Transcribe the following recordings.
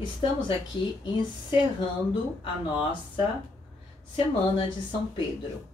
Estamos aqui encerrando a nossa semana de São Pedro.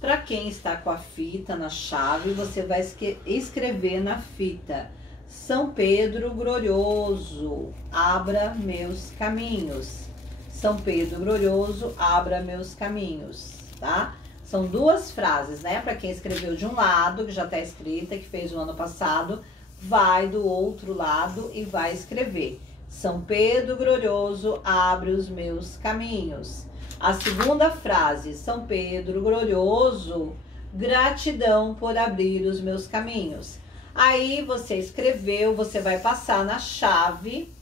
Para quem está com a fita na chave, você vai escrever na fita: São Pedro glorioso, abra meus caminhos. São Pedro glorioso, abra meus caminhos, tá? São duas frases, né? Para quem escreveu de um lado, que já está escrita, que fez o ano passado, vai do outro lado e vai escrever: São Pedro glorioso, abre os meus caminhos. A segunda frase: São Pedro glorioso, gratidão por abrir os meus caminhos. Aí você escreveu, você vai passar na chave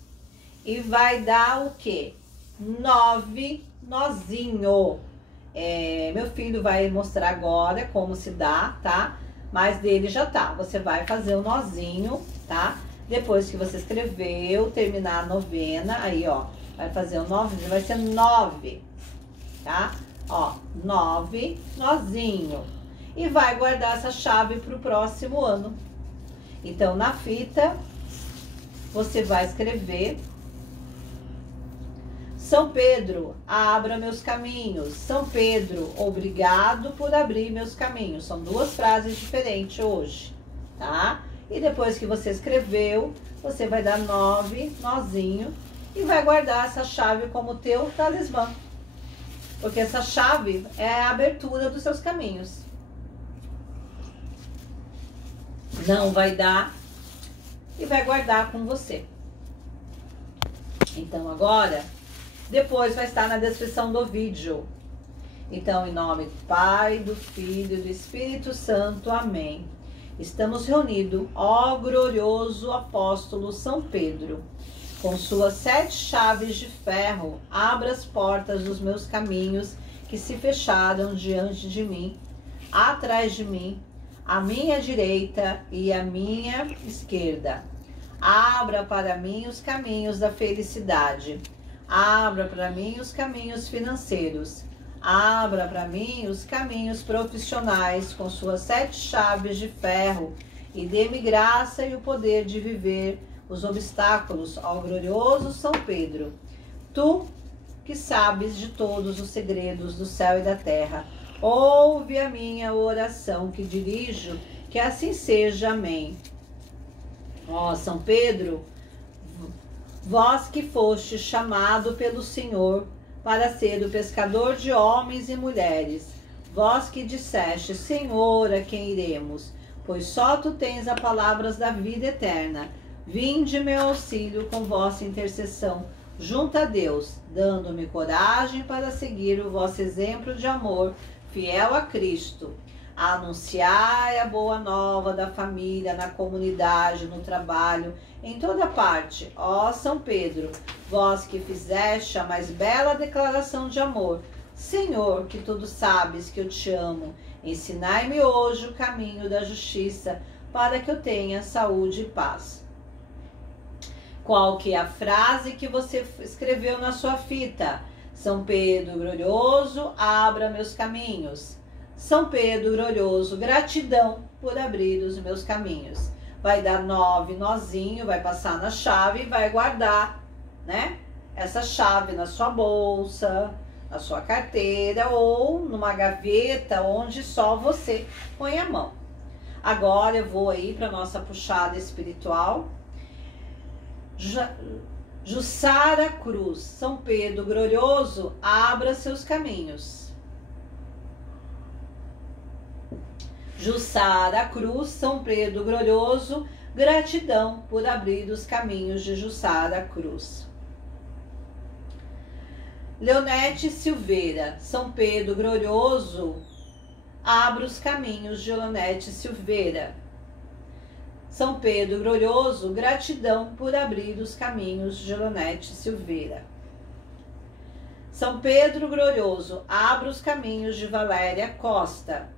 e vai dar o quê? 9 nozinho. Meu filho vai mostrar agora como se dá, tá? Mas dele já tá. Você vai fazer o nozinho, tá? Depois que você escreveu, terminar a novena, aí ó, vai fazer o 9, vai ser 9, tá? Ó, 9 nozinho. E vai guardar essa chave pro próximo ano. Então, na fita, você vai escrever: São Pedro, abra meus caminhos. São Pedro, obrigado por abrir meus caminhos. São duas frases diferentes hoje, tá? E depois que você escreveu, você vai dar 9 nozinho e vai guardar essa chave como teu talismã. Porque essa chave é a abertura dos seus caminhos. Não vai dar e vai guardar com você. Então agora, depois vai estar na descrição do vídeo. Então, em nome do Pai, do Filho e do Espírito Santo. Amém. Estamos reunidos, ó glorioso apóstolo São Pedro, com suas 7 chaves de ferro, abra as portas dos meus caminhos que se fecharam diante de mim, atrás de mim, à minha direita e à minha esquerda. Abra para mim os caminhos da felicidade. Abra para mim os caminhos financeiros. Abra para mim os caminhos profissionais com suas 7 chaves de ferro e dê-me graça e o poder de viver os obstáculos, ó glorioso São Pedro. Tu que sabes de todos os segredos do céu e da terra, ouve a minha oração que dirijo, que assim seja. Amém. Ó São Pedro, vós que foste chamado pelo Senhor para ser o pescador de homens e mulheres, vós que disseste: Senhor, a quem iremos? Pois só tu tens as palavras da vida eterna. Vinde meu auxílio com vossa intercessão junto a Deus, dando-me coragem para seguir o vosso exemplo de amor, fiel a Cristo. Anunciai a boa nova da família, na comunidade, no trabalho, em toda parte. Ó São Pedro, vós que fizeste a mais bela declaração de amor, Senhor, que tudo sabes que eu te amo, ensinai-me hoje o caminho da justiça, para que eu tenha saúde e paz. Qual que é a frase que você escreveu na sua fita? São Pedro glorioso, abra meus caminhos. São Pedro glorioso, gratidão por abrir os meus caminhos. Vai dar 9 nozinho, vai passar na chave e vai guardar, né? Essa chave na sua bolsa, na sua carteira ou numa gaveta onde só você põe a mão. Agora eu vou aí para nossa puxada espiritual. Jussara Cruz, São Pedro glorioso, abra seus caminhos. Jussara Cruz, São Pedro glorioso, gratidão por abrir os caminhos de Jussara Cruz. Leonete Silveira, São Pedro glorioso, abra os caminhos de Leonete Silveira. São Pedro glorioso, gratidão por abrir os caminhos de Leonete Silveira. São Pedro glorioso, abra os caminhos de Valéria Costa.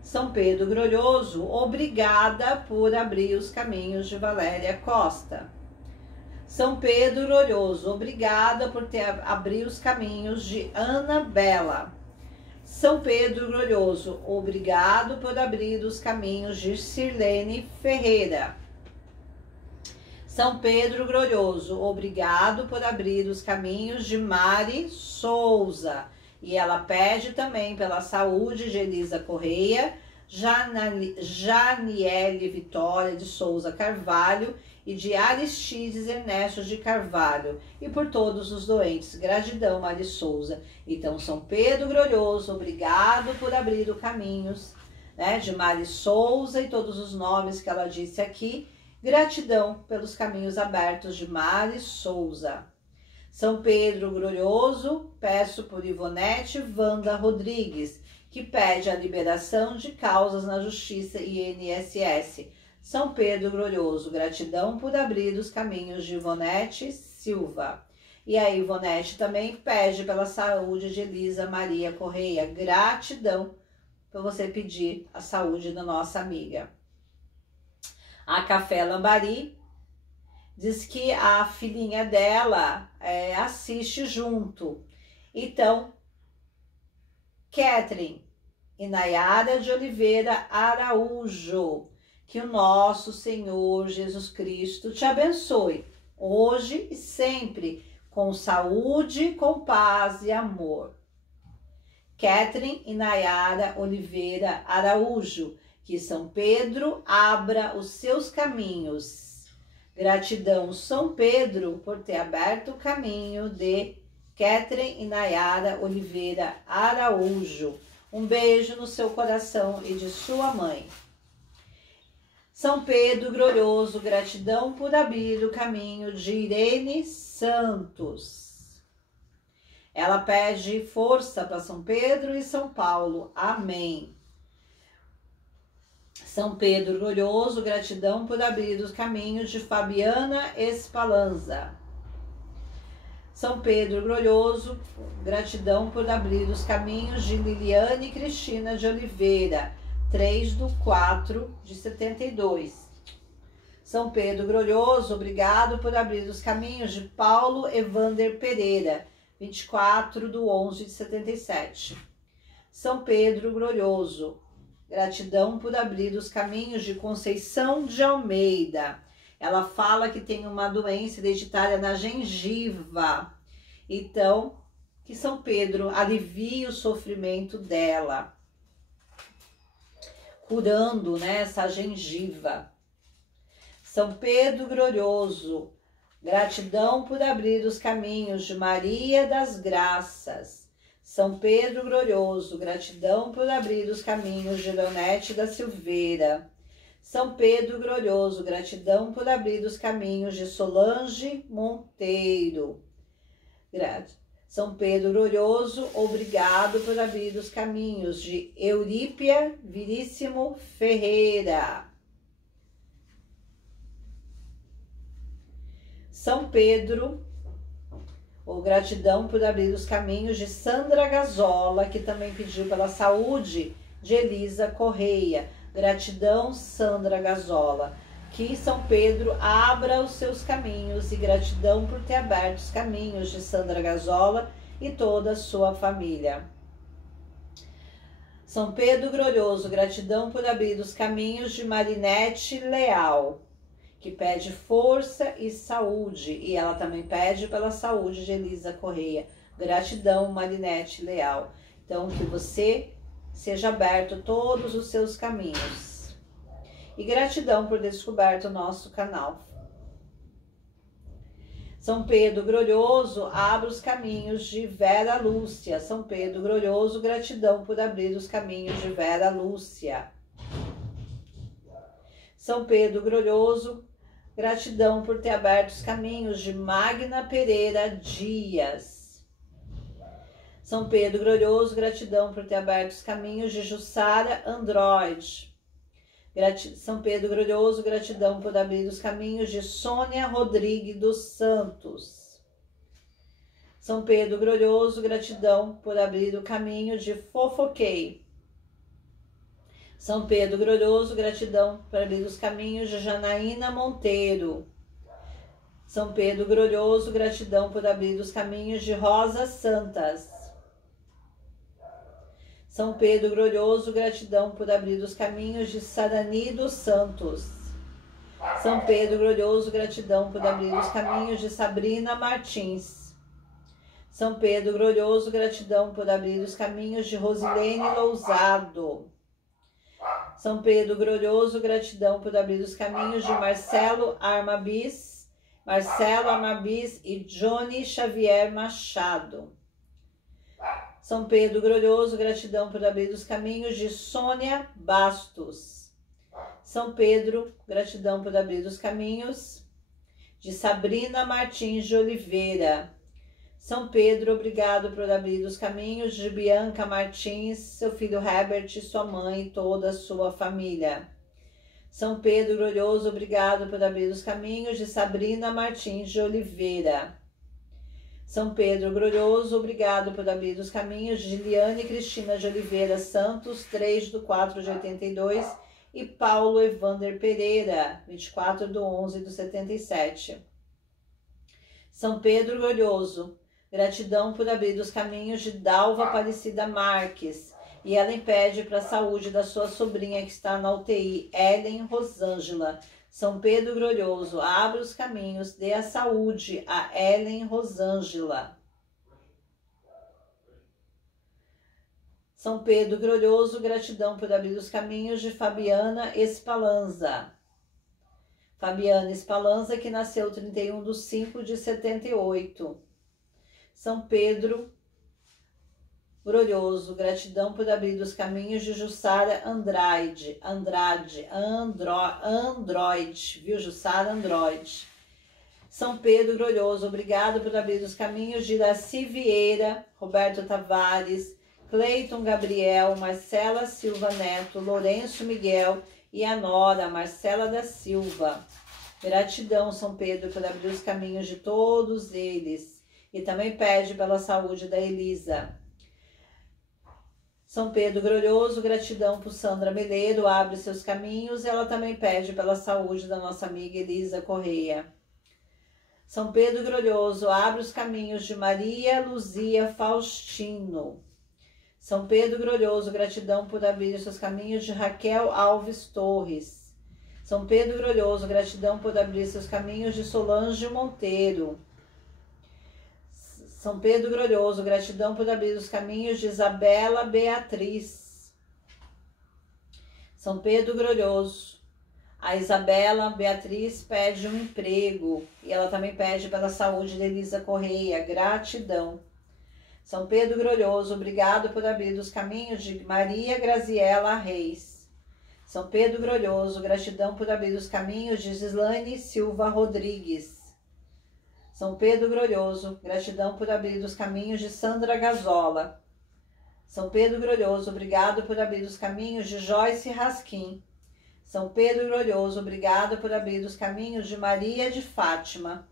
São Pedro glorioso, obrigada por abrir os caminhos de Valéria Costa. São Pedro glorioso, obrigada por abrir os caminhos de Ana Bela. São Pedro glorioso, obrigado por abrir os caminhos de Sirlene Ferreira. São Pedro Glorioso, obrigado por abrir os caminhos de Mari Souza. E ela pede também pela saúde de Elisa Correia, Janiele Vitória de Souza Carvalho e de Aristides Ernesto de Carvalho, e por todos os doentes. Gratidão, Mari Souza. Então, São Pedro Glorioso, obrigado por abrir os caminhos, né, de Mari Souza e todos os nomes que ela disse aqui. Gratidão pelos caminhos abertos de Mari Souza. São Pedro Glorioso, peço por Ivonete Wanda Rodrigues, que pede a liberação de causas na Justiça e INSS. São Pedro Glorioso, gratidão por abrir os caminhos de Ivonete Silva. E a Ivonete também pede pela saúde de Elisa Maria Correia. Gratidão por você pedir a saúde da nossa amiga. A Café Lambari diz que a filhinha dela assiste junto. Então, Catherine e Nayara de Oliveira Araújo, que o nosso Senhor Jesus Cristo te abençoe, hoje e sempre, com saúde, com paz e amor. Catherine e Nayara Oliveira Araújo, que São Pedro abra os seus caminhos. Gratidão, São Pedro, por ter aberto o caminho de Catherine e Nayara Oliveira Araújo. Um beijo no seu coração e de sua mãe. São Pedro Glorioso, gratidão por abrir o caminho de Irene Santos. Ela pede força para São Pedro e São Paulo. Amém. São Pedro Glorioso, gratidão por abrir os caminhos de Fabiana Espalanza. São Pedro Glorioso, gratidão por abrir os caminhos de Liliane Cristina de Oliveira, 3/4/72. São Pedro Glorioso, obrigado por abrir os caminhos de Paulo Evander Pereira, 24/11/77. São Pedro Glorioso, gratidão por abrir os caminhos de Conceição de Almeida. Ela fala que tem uma doença hereditária na gengiva. Então, que São Pedro alivie o sofrimento dela, curando, né, essa gengiva. São Pedro Glorioso, gratidão por abrir os caminhos de Maria das Graças. São Pedro Glorioso, gratidão por abrir os caminhos de Leonete da Silveira. São Pedro Glorioso, gratidão por abrir os caminhos de Solange Monteiro. São Pedro Glorioso, obrigado por abrir os caminhos de Eurípia Viríssimo Ferreira. São Pedro, gratidão por abrir os caminhos de Sandra Gazola, que também pediu pela saúde de Elisa Correia. Gratidão, Sandra Gazola. Que São Pedro abra os seus caminhos e gratidão por ter aberto os caminhos de Sandra Gazola e toda a sua família. São Pedro Glorioso, gratidão por abrir os caminhos de Marinete Leal, que pede força e saúde, e ela também pede pela saúde de Elisa Correia. Gratidão, Marinete Leal. Então, que você seja aberto todos os seus caminhos. E gratidão por ter descoberto o nosso canal. São Pedro Glorioso, abra os caminhos de Vera Lúcia. São Pedro Glorioso, gratidão por abrir os caminhos de Vera Lúcia. São Pedro Glorioso, gratidão por ter aberto os caminhos de Magna Pereira Dias. São Pedro Glorioso, gratidão por ter aberto os caminhos de Jussara Android. São Pedro Glorioso, gratidão por abrir os caminhos de Sônia Rodrigues dos Santos. São Pedro Glorioso, gratidão por abrir o caminho de Fofoquei. São Pedro Glorioso, gratidão por abrir os caminhos de Janaína Monteiro. São Pedro Glorioso, gratidão por abrir os caminhos de Rosa Santas. São Pedro Glorioso, gratidão por abrir os caminhos de Sarani dos Santos. São Pedro Glorioso, gratidão por abrir os caminhos de Sabrina Martins. São Pedro Glorioso, gratidão por abrir os caminhos de Rosilene Lousado. São Pedro Glorioso, gratidão por abrir os caminhos de Marcelo Armabis e Johnny Xavier Machado. São Pedro Glorioso, gratidão por abrir os caminhos de Sônia Bastos. São Pedro, gratidão por abrir os caminhos de Sabrina Martins de Oliveira. São Pedro, obrigado por abrir os caminhos de Bianca Martins, seu filho Herbert, sua mãe e toda a sua família. São Pedro Glorioso, obrigado por abrir os caminhos de Sabrina Martins de Oliveira. São Pedro Glorioso, obrigado por abrir os caminhos de Liliane Cristina de Oliveira Santos, 3/4/82, e Paulo Evander Pereira, 24/11/77. São Pedro Glorioso, gratidão por abrir os caminhos de Dalva Aparecida Marques, e ela pede para a saúde da sua sobrinha que está na UTI, Ellen Rosângela. São Pedro Glorioso, abra os caminhos, dê a saúde a Ellen Rosângela. São Pedro Glorioso, gratidão por abrir os caminhos de Fabiana Espalanza. Fabiana Espalanza, que nasceu 31/5/78. São Pedro Glorioso, gratidão por abrir os caminhos de Jussara Andrade, viu, Jussara Android. São Pedro Glorioso, obrigado por abrir os caminhos de Iraci Vieira, Roberto Tavares, Cleiton Gabriel, Marcela Silva Neto, Lourenço Miguel e a nora Marcela da Silva. Gratidão, São Pedro, por abrir os caminhos de todos eles. E também pede pela saúde da Elisa. São Pedro Glorioso, gratidão por Sandra Meleiro, abre seus caminhos. Ela também pede pela saúde da nossa amiga Elisa Correia. São Pedro Glorioso, abre os caminhos de Maria Luzia Faustino. São Pedro Glorioso, gratidão por abrir seus caminhos de Raquel Alves Torres. São Pedro Glorioso, gratidão por abrir seus caminhos de Solange Monteiro. São Pedro Glorioso, gratidão por abrir os caminhos de Isabela Beatriz. São Pedro Glorioso, a Isabela Beatriz pede um emprego e ela também pede pela saúde de Elisa Correia. Gratidão. São Pedro Glorioso, obrigado por abrir os caminhos de Maria Graziela Reis. São Pedro Glorioso, gratidão por abrir os caminhos de Gislaine Silva Rodrigues. São Pedro Glorioso, gratidão por abrir os caminhos de Sandra Gazola. São Pedro Glorioso, obrigado por abrir os caminhos de Joyce Raskin. São Pedro Glorioso, obrigado por abrir os caminhos de Maria de Fátima.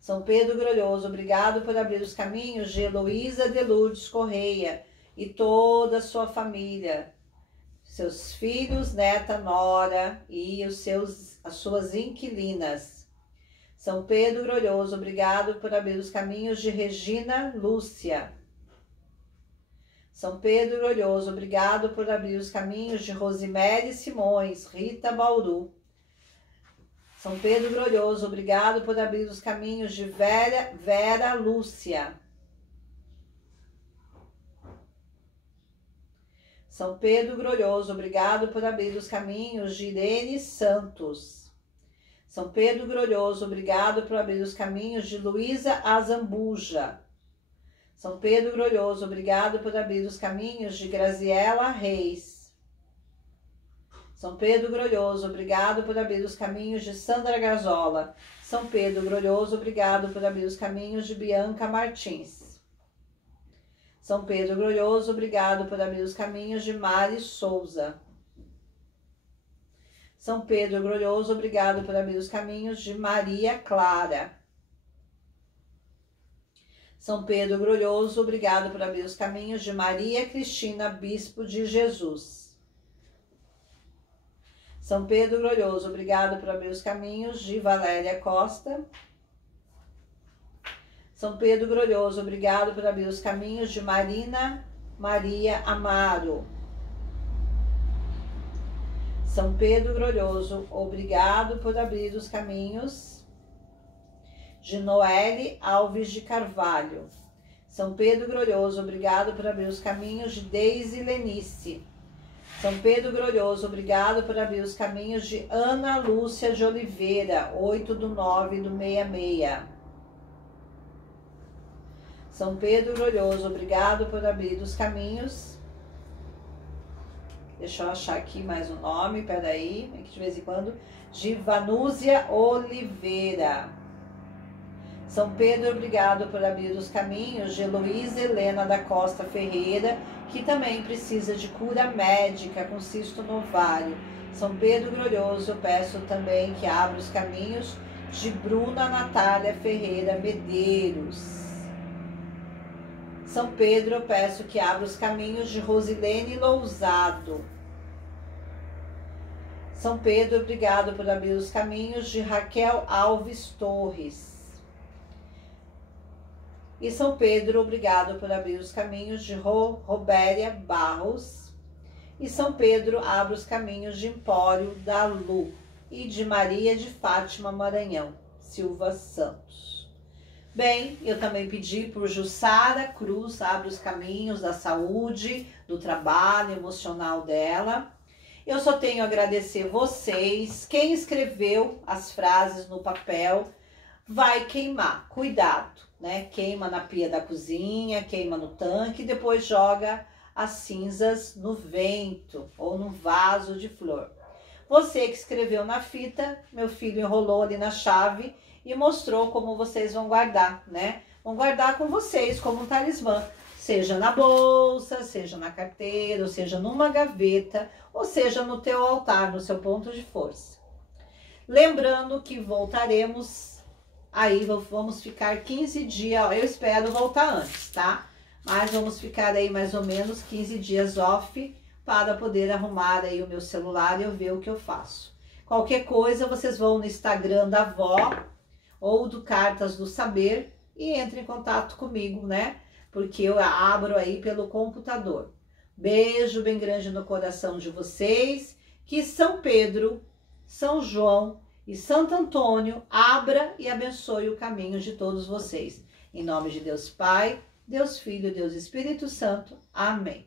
São Pedro Glorioso, obrigado por abrir os caminhos de Heloísa de Lourdes Correia e toda a sua família, seus filhos, neta, nora e as suas inquilinas. São Pedro Glorioso, obrigado por abrir os caminhos de Regina Lúcia. São Pedro Glorioso, obrigado por abrir os caminhos de Rosemary Simões, Rita Bauru. São Pedro Glorioso, obrigado por abrir os caminhos de Vera Lúcia. São Pedro Glorioso, obrigado por abrir os caminhos de Irene Santos. São Pedro Glorioso, obrigado por abrir os caminhos de Luísa Azambuja. São Pedro Glorioso, obrigado por abrir os caminhos de Graziela Reis. São Pedro Glorioso, obrigado por abrir os caminhos de Sandra Gazola. São Pedro Glorioso, obrigado por abrir os caminhos de Bianca Martins. São Pedro Glorioso, obrigado por abrir os caminhos de Mari Souza. São Pedro Glorioso, obrigado por abrir os caminhos de Maria Clara. São Pedro Glorioso, obrigado por abrir os caminhos de Maria Cristina Bispo de Jesus. São Pedro Glorioso, obrigado por abrir os caminhos de Valéria Costa. São Pedro Glorioso, obrigado por abrir os caminhos de Marina Maria Amaro. São Pedro Glorioso, obrigado por abrir os caminhos. De Noelle Alves de Carvalho. São Pedro Glorioso, obrigado por abrir os caminhos. De Deise Lenice. São Pedro Glorioso, obrigado por abrir os caminhos. De Ana Lúcia de Oliveira, 8/9/66. São Pedro Glorioso, obrigado por abrir os caminhos. Deixa eu achar aqui mais um nome, peraí, aqui de vez em quando. De Vanúzia Oliveira. São Pedro, obrigado por abrir os caminhos. De Heloísa Helena da Costa Ferreira, que também precisa de cura médica com cisto no ovário. São Pedro Glorioso, eu peço também que abra os caminhos. De Bruna Natália Ferreira Medeiros. São Pedro, eu peço que abra os caminhos. De Rosilene Lousado. São Pedro, obrigado por abrir os caminhos. De Raquel Alves Torres. E São Pedro, obrigado por abrir os caminhos. De Robéria Barros. E São Pedro, abre os caminhos. De Empório da Lu. E de Maria de Fátima Maranhão Silva Santos. Bem, eu também pedi por Jussara Cruz, abre os caminhos da saúde, do trabalho emocional dela. Eu só tenho a agradecer vocês. Quem escreveu as frases no papel vai queimar, cuidado, né? Queima na pia da cozinha, queima no tanque e depois joga as cinzas no vento ou no vaso de flor. Você que escreveu na fita, meu filho enrolou ali na chave e mostrou como vocês vão guardar, né? Vão guardar com vocês como um talismã, seja na bolsa, seja na carteira, ou seja numa gaveta, ou seja no teu altar, no seu ponto de força. Lembrando que voltaremos, aí vamos ficar 15 dias, eu espero voltar antes, tá? Mas vamos ficar aí mais ou menos 15 dias off para poder arrumar aí o meu celular e eu ver o que eu faço. Qualquer coisa, vocês vão no Instagram da avó ou do Cartas do Saber e entrem em contato comigo, né? Porque eu abro aí pelo computador. Beijo bem grande no coração de vocês. Que São Pedro, São João e Santo Antônio abra e abençoe o caminho de todos vocês. Em nome de Deus Pai, Deus Filho, Deus Espírito Santo. Amém.